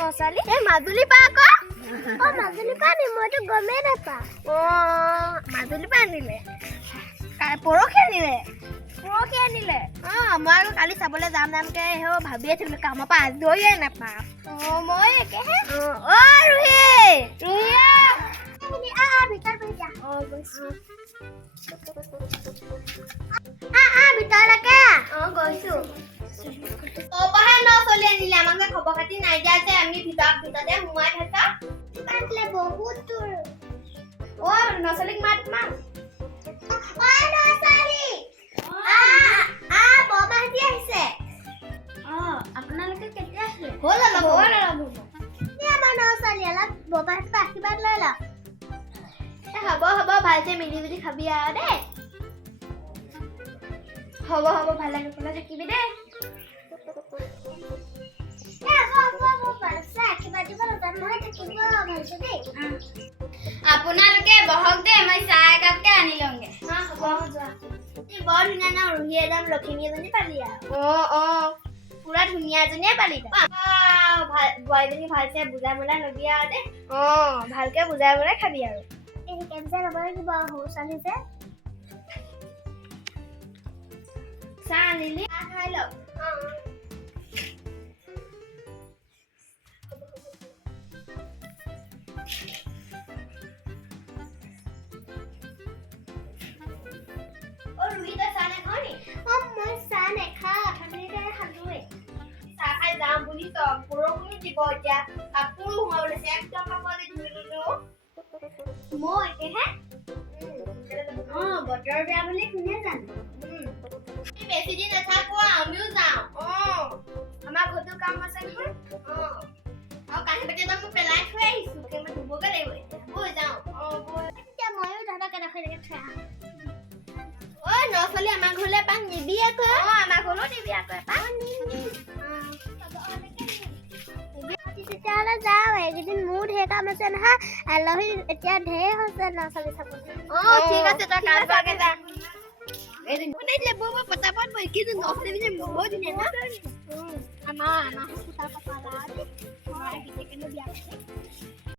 নচালি এই মাজুলী পা আকৌ মাজুলী পা নি মইতো গমেই নাপাওঁ মাজুলী পা আনিলে পৰহি আনিলে মই আকৌ কালি চাবলৈ যাম যামকে ভাবিয়ে থাকিলো কামৰ পৰা আজৰিয়ে নাপাওঁ মই একেহে ভিতৰলৈকে গৈছো চলি আনিলে আমাক খবৰ খাতি নাই দিয়া যে আমি ভিতৰতে সোমাই থাকা বহুত দূৰ নচলিক মাত মা বৰমাহতি আহিছে আপোনালোকে কেতিয়া আহিলে হ'ল আমাৰ নচলি অলপ বৰমাহতি আশীৰ্বাদ লৈ লওক হ'ব ভালছে মিলি জুলি খাবি আৰু দেই হ'ব ভালে কুশলে থাকিবি দেই আপোনালোকে বহক দেই মই চাহ একাপকে আনি লওঁগে বৰ ধুনীয়া ন ৰুহি একদম লখিমী এজনী পালি আৰু পুৰা ধুনীয়া এজনীয়ে পালি বোৱাৰীজনী ভালছে বুজাই মেলা লবি আৰু দেই ভালকে বুজাই মেলাই খাবি আৰু ল'ব লাগিব সৰু ছোৱালী যে চাহ আনিলি খাই লওক মই চাহ নেখাওঁ খালোৱে চাহ খাই যাম বুলি বৰষুণো দিব এতিয়া কাপোৰো সোমাব লৈছে একদম কাপোৰতে ধুই ললো মই একেহে বতৰ বেয়া বুলি কোনে জানে বেছি দিন নাথাকো আমিও যাওঁ আমাৰ ঘৰতো কাম আছে নহয় আৰু কাঁহী বাতি এজন মই পেলাই থৈ আহিছো মই ধুবগে লাগিব বৈ যাওঁ এতিয়া ময়ো দাদাক এডোখৰলৈকে থৈ আহোঁ নচলি আমাৰ ঘৰলে এপাক নিবি আকৌ আমাৰ ঘৰলৈ নিবি আকৌ এপাক তেতিয়াহ'লে যাওঁ এইকেইদিন মোৰ ঢেৰ কাম আছে নহয় আলহী এতিয়া ঢেৰ হৈছে নচলি চাব ঠিক আছে তই কাম কৰাকে যা পতাপত মই কিন্তু নচলি বহুত ধুনীয়া আমাৰ